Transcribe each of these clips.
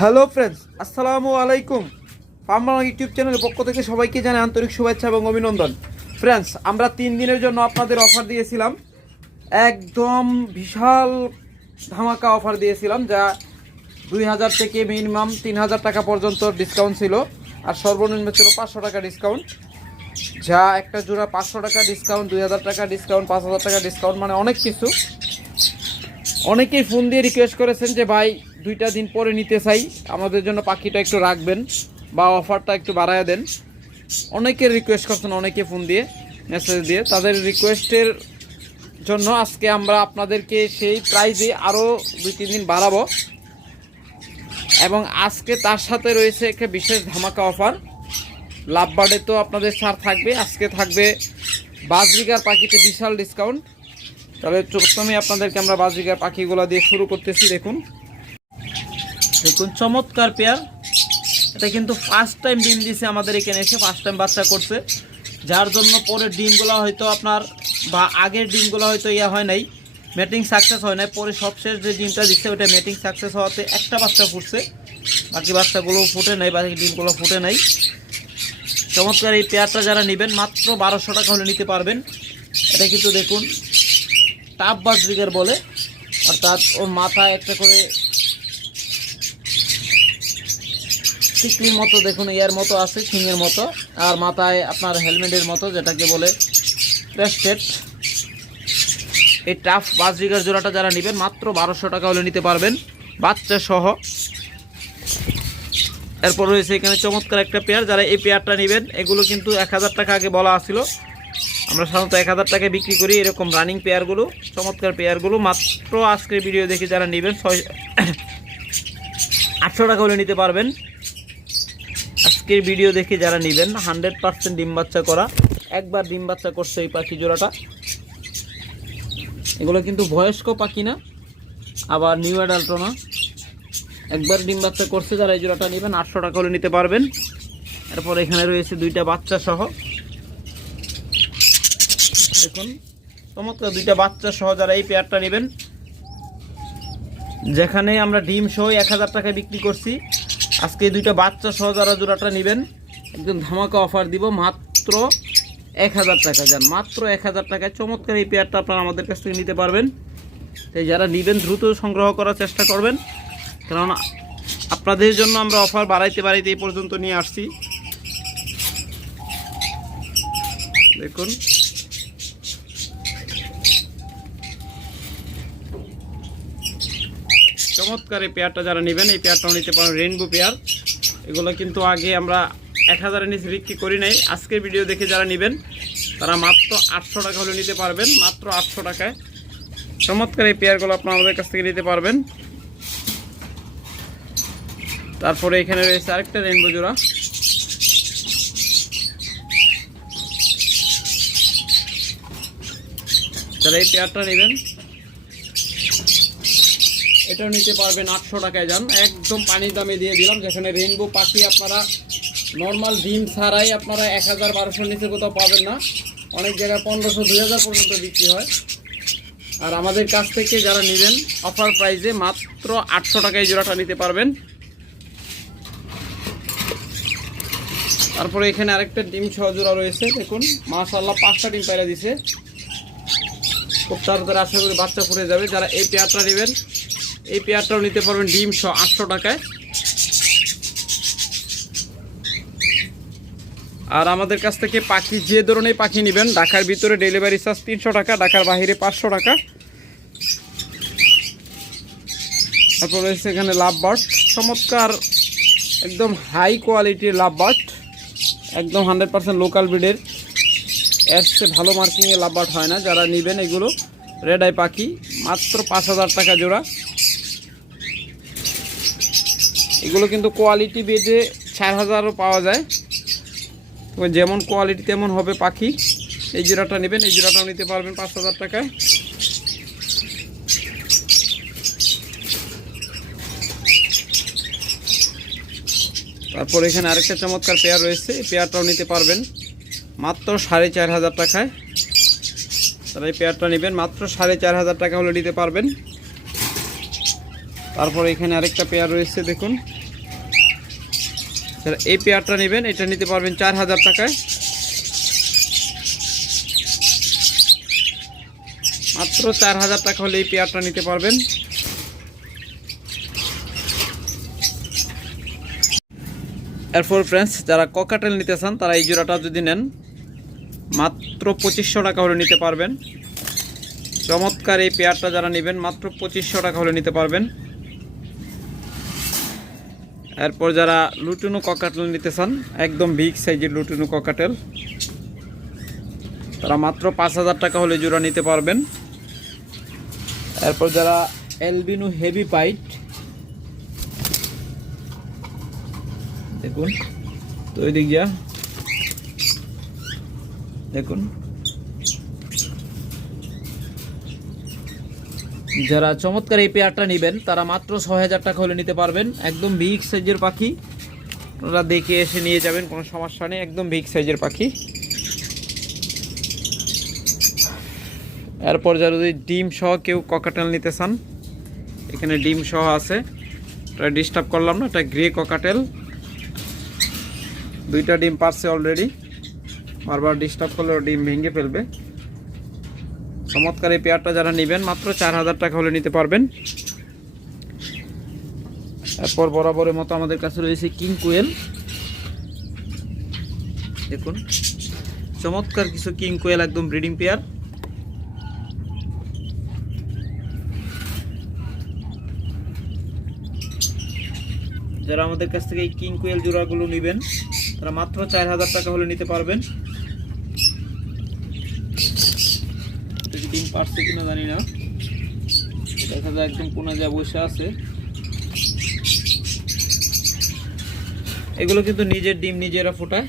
Hello friends, আসসালামু আলাইকুম। Farmer YouTube চ্যানেলের পক্ষ থেকে সবাইকে জানাই আন্তরিক শুভেচ্ছা এবং অভিনন্দন। ফ্রেন্ডস, আমরা তিন দিনের জন্য আপনাদের অফার দিয়েছিলাম। একদম বিশাল ধামাকা অফার দিয়েছিলাম, যা দুই হাজার থেকে মিনিমাম তিন হাজার টাকা পর্যন্ত ডিসকাউন্ট ছিল। আর সর্বনিম্ন ছিল পাঁচশো টাকা ডিসকাউন্ট যা একটা জোড়া পাঁচশো টাকা ডিসকাউন্ট দুই হাজার টাকা ডিসকাউন্ট পাঁচ হাজার টাকা ডিসকাউন্ট মানে অনেক কিছু। অনেকেই ফোন দিয়ে রিকোয়েস্ট করেছেন যে, ভাই দুইটা দিন পরে নিতে চাই। আমাদের জন্য পাখিটা একটু রাখবেন বা অফারটা একটু বাড়ায় দেন। অনেকে রিকোয়েস্ট করছেন, অনেকে ফোন দিয়ে মেসেজ দিয়ে। তাদের রিকোয়েস্টের জন্য আজকে আমরা আপনাদেরকে সেই প্রাইজে আরও দুই, তিন দিন বাড়াবো। এবং আজকে তার সাথে রয়েছে একটা বিশেষ ধামাকা অফার লাভবার্ডে তো আপনাদের ছাড় থাকবে। আজকে থাকবে বাজরিকার পাখিতে বিশাল ডিসকাউন্ট তবে প্রথমে আপনাদেরকে আমরা বাজরিকার পাখিগুলো দিয়ে শুরু করতেছি, দেখুন। দেখুন, চমৎকার পেয়ার। এটা কিন্তু ফার্স্ট টাইম ডিম দিছে আমাদের এখানে এসে ফার্স্ট টাইম বাচ্চা করছে। যার জন্য পরের ডিমগুলো হয়তো আপনার, বা আগের ডিমগুলো হয়তো ইয়া হয় নাই ম্যাটিং সাকসেস হয় নাই। পরে সবশেষ যে ডিমটা দিচ্ছে ওটা ম্যাটিং সাকসেস হওয়াতে একটা বাচ্চা ফুটছে। বাকি বাচ্চাগুলো ফুটে নাই, বাকি ডিমগুলো ফুটে নাই। চমৎকার এই পেয়ারটা যারা নেবেন, মাত্র বারোশো টাকা হলে নিতে পারবেন। এটা কিন্তু দেখুন টাপ বাসরিকের বলে। অর্থাৎ ওর মাথায় একটা করে টিকলির মতো দেখুন, ইয়ার মতো আছে সিংয়ের মতো, আর মাথায় আপনার হেলমেটের মতো, যেটাকে বলে প্রেস্টেড এই টাফ বাসরিগার জোড়াটা যারা নেবেন, মাত্র বারোশো টাকা হলে নিতে পারবেন বাচ্চা সহ এরপর রয়েছে এখানে চমৎকার একটা পেয়ার, যারা এই পেয়ারটা নেবেন, এগুলো কিন্তু এক হাজার টাকা আগে বলা আসছিল আমরা সাধারণত এক হাজার টাকায় বিক্রি করি এরকম রানিং পেয়ারগুলো, চমৎকার পেয়ারগুলো। মাত্র আজকের ভিডিও দেখে যারা নেবেন, ছয় আটশো টাকা হলে নিতে পারবেন। আজকের ভিডিও দেখে যারা নেবেন, হান্ড্রেড পার্সেন্ট ডিম বাচ্চা করা। একবার ডিম বাচ্চা করছে এই পাখি জোড়াটা। এগুলো কিন্তু বয়স্ক পাখি না, আবার নিউ অ্যাডাল্টও না। একবার ডিম বাচ্চা করছে যারা এই জোড়াটা নেবেন, আটশো টাকা হলে নিতে পারবেন। এরপর এখানে রয়েছে দুইটা বাচ্চা সহ। দেখুন, চমৎকার দুইটা বাচ্চা সহ যারা এই পেয়ারটা নেবেন। যেখানে আমরা ডিম সহ এক হাজার টাকায় বিক্রি করছি। আজকে এই দুইটা বাচ্চা সহ যারা জোড়াটা নেবেন, একদম ধামাকা অফার দিব মাত্র এক হাজার টাকা যান। মাত্র এক হাজার টাকায় চমৎকার এই পেয়ারটা আপনারা আমাদের কাছ থেকে নিতে পারবেন। তাই যারা নেবেন, দ্রুত সংগ্রহ করার চেষ্টা করবেন। কারণ আপনাদের জন্য আমরা অফার বাড়াইতে বাড়াইতে এই পর্যন্ত নিয়ে আসছি। দেখুন। চমৎকার এই পেয়ারটা যারা নেবেন, এই পেয়ারটাও নিতে পারেন রেইনবো পেয়ার। এগুলো কিন্তু আগে আমরা এক হাজারের নিচে বিক্রি করি নাই। আজকের ভিডিও দেখে যারা নেবেন, তারা মাত্র আটশো টাকা হলে নিতে পারবেন, মাত্র আটশো টাকায়। চমৎকার এই পেয়ারগুলো আপনারা আমাদের কাছ থেকে নিতে পারবেন। তারপরে এখানে রয়েছে আরেকটা রেইনবো জোড়া। যারা এই পেয়ারটা নেবেন এটাও নিতে পারবেন আটশো টাকায় যান। একদম পানির দামে দিয়ে দিলাম। যেখানে রেইনবো পাখি আপনারা নর্মাল ডিম ছাড়াই আপনারা এক হাজার বারোশোর নিচে কোথাও পাবেন না। অনেক জায়গায় পনেরোশো, দুই হাজার পর্যন্ত বিক্রি হয়। আর আমাদের কাছ থেকে যারা নেবেন অফার প্রাইসে মাত্র আটশো টাকায় জোড়াটা নিতে পারবেন। তারপরে এখানে আরেকটা ডিম জোড়া রয়েছে, দেখুন। মাশাল্লাহ পাঁচটা ডিম পাইরা দিছে। খুব তাড়াতাড়ি আশা করি বাচ্চা ফুটে যাবে। যারা এই পেয়ারটা নেবেন এই পেয়ারটাও নিতে পারবেন ডিম সহ আটশো টাকায়। আর আমাদের কাছ থেকে পাখি যে ধরনের পাখি নেবেন, ঢাকার ভিতরে ডেলিভারি চার্জ তিনশো টাকা, ঢাকার বাইরে পাঁচশো টাকা। তারপর রয়েছে এখানে লাভ বার্ড। চমৎকার, একদম হাই কোয়ালিটির লাভ বার্ড। একদম হান্ড্রেড পার্সেন্ট লোকাল ব্রিডের চেয়ে ভালো মার্কিংয়ে লাভ বার্ড হয় না। যারা নেবেন এগুলো রেড আই পাখি, মাত্র পাঁচ হাজার টাকা জোড়া। এগুলো কিন্তু কোয়ালিটি বেডে চার হাজারও পাওয়া যায়। যেমন কোয়ালিটি তেমন হবে পাখি। এই জোড়াটা নেবেন, এই জোড়াটাও নিতে পারবেন পাঁচ হাজার টাকায়। তারপর এখানে আরেকটা চমৎকার পেয়ার রয়েছে, এই পেয়ারটাও নিতে পারবেন। মাত্র সাড়ে চার হাজার টাকায়। তারা এই পেয়ারটা নেবেন, মাত্র সাড়ে চার হাজার টাকা হলে নিতে পারবেন। তারপর এখানে আরেকটা পেয়ার রয়েছে, দেখুন। যারা এই পেয়ারটা নেবেন, এটা নিতে পারবেন চার হাজার টাকায়। মাত্র চার হাজার টাকা হলে এই পেয়ারটা নিতে পারবেন। এরপর ফ্রেন্ডস যারা ককাটেল নিতে চান, তারা এই জোড়াটা যদি নেন, মাত্র পঁচিশশো টাকা হলে নিতে পারবেন। চমৎকার এই পেয়ারটা যারা নেবেন, মাত্র পঁচিশশো টাকা হলে নিতে পারবেন। এরপর যারা লুটুনু ককাটেল নিতে চান, একদম বিগ সাইজের লুটুনু ককাটেল, তারা মাত্র পাঁচ হাজার টাকা হলে জোড়া নিতে পারবেন। এরপর যারা এলবিনু হেভি পাইট দেখুন, তো ওই দিক যা দেখুন। যারা চমৎকার এই পেয়ারটা নেবেন, তারা মাত্র ছ হাজার টাকা হলে নিতে পারবেন। একদম বিগ সাইজের পাখি। আপনারা দেখে এসে নিয়ে যাবেন, কোনো সমস্যা নেই। একদম বিগ সাইজের পাখি। এরপর যারা যদি ডিম সহ কেউ ককাটেল নিতে চান, এখানে ডিম সহ আছে। এটা ডিস্টার্ব করলাম না, এটা গ্রে ককাটেল দুইটা ডিম পারছে অলরেডি বারবার ডিস্টার্ব করলে ডিম ভেঙে ফেলবে। চমৎকার এই পেয়ারটা যারা নেবেন, মাত্র চার হাজার টাকা হলে নিতে পারবেন। এরপর বরাবরের মতো আমাদের কাছে রয়েছে কিং কোয়েল। দেখুন, চমৎকার কিছু কিং কোয়েল একদম ব্রিডিং পেয়ার। যারা আমাদের কাছ থেকে এই কিং কোয়েল জোড়াগুলো নেবেন, তারা মাত্র চার হাজার টাকা হলে নিতে পারবেন দেখি ডিম পারছে কিনা জানি না। দেখা যায় একদম কোনা যা বসে আছে। এগুলো কিন্তু নিজের ডিম নিজেরা ফোটায়।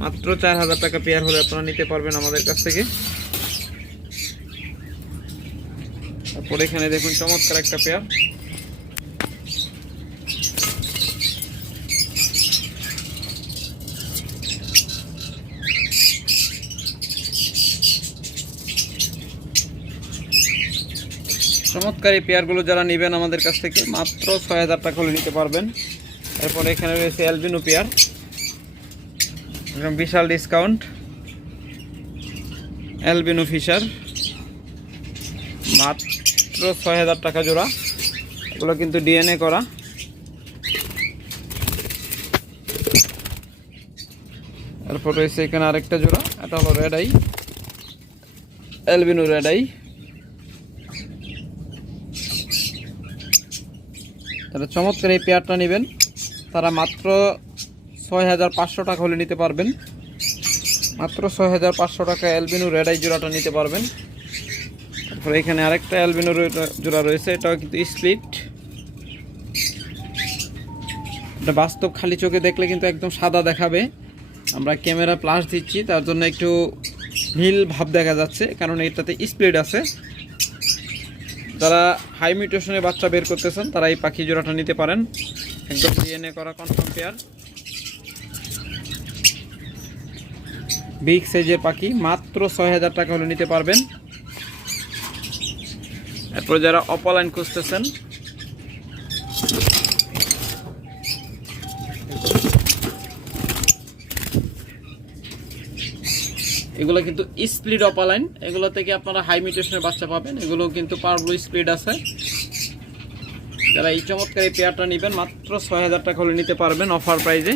মাত্র চার হাজার টাকা পেয়ার হলে আপনারা নিতে পারবেন আমাদের কাছ থেকে। তারপর এখানে দেখুন চমৎকার একটা পেয়ার। চমৎকার পেয়ারগুলো যারা নেবেন আমাদের কাছ থেকে, মাত্র ছয় হাজার টাকা হলে নিতে পারবেন। এরপর এখানে রয়েছে অ্যালবিনো পেয়ার একদম বিশাল ডিসকাউন্ট অ্যালবিনো ফিশার মাত্র ছয় হাজার টাকা জোড়া। এগুলো কিন্তু ডিএনএ করা। এরপর রয়েছে এখানে আরেকটা জোড়া। এটা হলো red eye albino red eye তাহলে চমৎকার এই পেয়ারটা নেবেন। তারা মাত্র ছয় হাজার পাঁচশো টাকা হলে নিতে পারবেন। মাত্র ছয় হাজার পাঁচশো টাকা অ্যালবিনো রেড আই জোড়াটা নিতে পারবেন। তারপরে এখানে আরেকটা অ্যালবিনো জোড়া রয়েছে, এটাও কিন্তু স্প্লিট। এটা বাস্তব খালি চোখে দেখলে কিন্তু একদম সাদা দেখাবে। আমরা ক্যামেরা প্লাস দিচ্ছি, তার জন্য একটু নীল ভাব দেখা যাচ্ছে, কারণ এটাতে স্প্লিট আছে। যারা হাই মিউটেশনের বাচ্চা বের করতেছেন, তারা এই পাখি জোড়াটা নিতে পারেন। একদম ডিএনএ করা কনফার্ম পেয়ার বিগ সাইজের পাখি, মাত্র ছয় হাজার টাকা হলে নিতে পারবেন। এরপর যারা অপলাইন খুঁজতেছেন এগুলো কিন্তু স্প্লিড অপালাইন। এগুলো থেকে আপনারা হাই মিউটেশনের বাচ্চা পাবেন। এগুলো কিন্তু পারগুলো স্প্লিড আছে। যারা এই চমৎকার এই পেয়ারটা নেবেন, মাত্র ছয় হাজার টাকা হলে নিতে পারবেন অফার প্রাইজে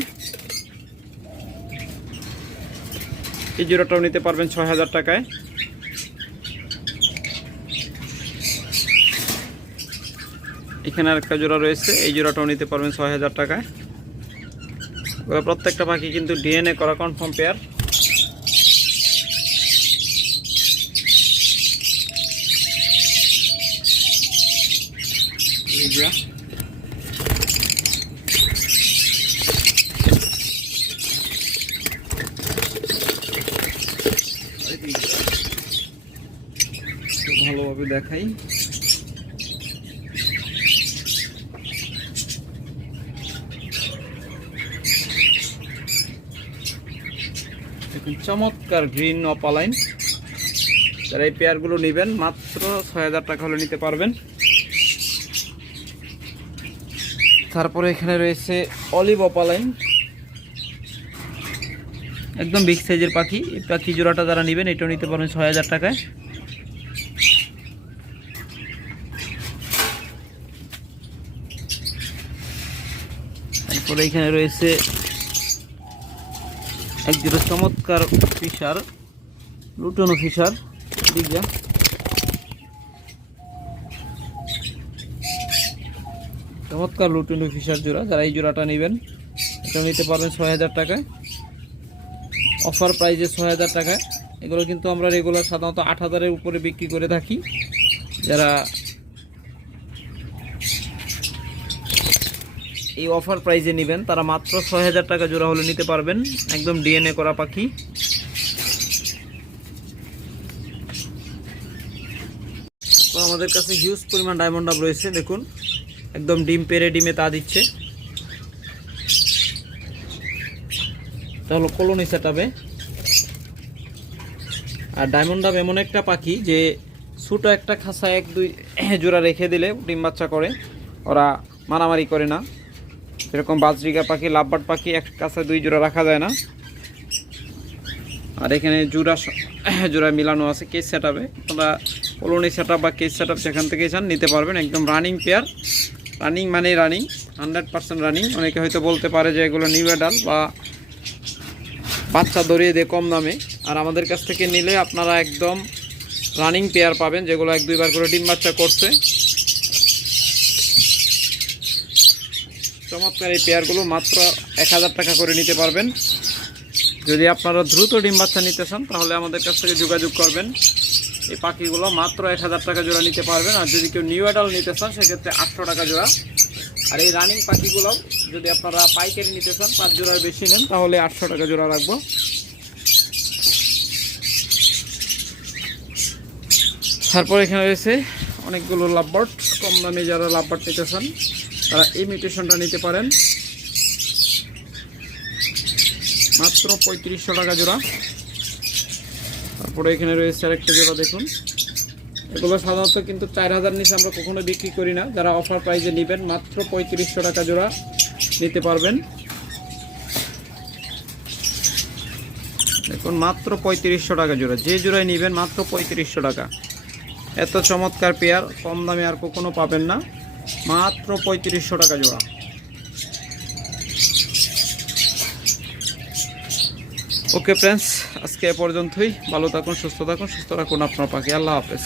এই জোড়াটাও নিতে পারবেন ছয় হাজার টাকায়। এখানে আরেকটা জোড়া রয়েছে। এই জোড়াটাও নিতে পারবেন ছয় হাজার টাকায়। প্রত্যেকটা পাখি কিন্তু ডিএনএ করা কনফার্ম পেয়ার এই যে। খুব ভালোভাবে দেখাই। দেখুন, চমৎকার গ্রিন অপালাইন। যারা এই পেয়ারগুলো নেবেন, মাত্র ছয় হাজার টাকা হলে নিতে পারবেন। তারপরে এখানে রয়েছে অলিভ অপালাইন। একদম বিগ সাইজের পাখি। পাখি জোড়াটা যারা নেবেন, এটাও নিতে পারবেন ছয় হাজার টাকায়। তারপরে এখানে রয়েছে এক জোড়া চমৎকার ফিশার, লুটনো ফিশার দিকজা চমৎকার লুটনো ফিশার জোড়া, যারা এই জোড়াটা নেবেন, এটা নিতে পারবেন ছয় হাজার টাকায়। অফার প্রাইজে ছয় হাজার টাকায়। এগুলো কিন্তু আমরা রেগুলার সাধারণত আট হাজারের উপরে বিক্রি করে থাকি। যারা এই অফার প্রাইজে নেবেন, তারা মাত্র ছয় হাজার টাকা জোড়া হলে নিতে পারবেন। একদম ডিএনএ করা পাখি। তো আমাদের কাছে হিউজ পরিমাণ ডায়মন্ড ডাব রয়েছে, দেখুন। একদম ডিম পেরে ডিমে তা দিচ্ছে। তাহলে হলো কলোনি সেটাবে আর ডায়মন্ড ডাব এমন একটা পাখি যে ছোটো একটা খাঁচা এক দুই জোড়া রেখে দিলে ডিম বাচ্চা করে, ওরা মারামারি করে না। এরকম বাজরিকা পাখি লাভবাট পাখি এক কাছে দুই জোড়া রাখা যায় না। আর এখানে জোড়া জোড়া মিলানো আছে কেস সেট আপে তোমরা কলোনি সেট বা কেস সেট যেখান থেকে চান নিতে পারবেন। একদম রানিং পেয়ার রানিং মানে রানিং হান্ড্রেড পার্সেন্ট রানিং অনেকে হয়তো বলতে পারে যে এগুলো নিউ ডাল বা বাচ্চা ধরিয়ে দেয় কম দামে। আর আমাদের কাছ থেকে নিলে আপনারা একদম রানিং পেয়ার পাবেন, যেগুলো এক দুইবার করে ডিম বাচ্চা করছে। চমৎকার এই পেয়ারগুলো মাত্র এক হাজার টাকা করে নিতে পারবেন। যদি আপনারা দ্রুত ডিম বাচ্চা নিতে চান, তাহলে আমাদের কাছ থেকে যোগাযোগ করবেন। এই পাখিগুলো মাত্র এক হাজার টাকা জোড়া নিতে পারবেন। আর যদি কেউ নিউ অ্যাডাল নিতে চান, সেক্ষেত্রে আটশো টাকা জোড়া। আর এই রানিং পাখিগুলো যদি আপনারা পাইকারি নিতে চান, পাঁচ জোড়ার বেশি নেন, তাহলে আটশো টাকা জোড়া রাখব। তারপর এখানে রয়েছে অনেকগুলো লাভবার্ড। কম দামে যারা লাভবার্ড নিতে চান তারা এই মিউটেশনটা নিতে পারেন। মাত্র পঁয়ত্রিশশো টাকা জোড়া। তারপরে এখানে রয়েছে আরেকটা জোড়া, দেখুন। এগুলো সাধারণত কিন্তু চার হাজার নিচে আমরা কখনো বিক্রি করি না। যারা অফার প্রাইজে নেবেন, মাত্র পঁয়ত্রিশশো টাকা জোড়া নিতে পারবেন। দেখুন, মাত্র পঁয়ত্রিশশো টাকা জোড়া। যে জোড়ায় নেবেন, মাত্র পঁয়ত্রিশশো টাকা। এত চমৎকার পেয়ার কম দামে আর কখনো পাবেন না। মাত্র পঁয়ত্রিশশো টাকা জোড়া। ওকে ফ্রেন্ডস আজকে এ পর্যন্তই। ভালো থাকুন, সুস্থ থাকুন, সুস্থ রাখুন আপনার পাখি। আল্লাহ হাফেজ।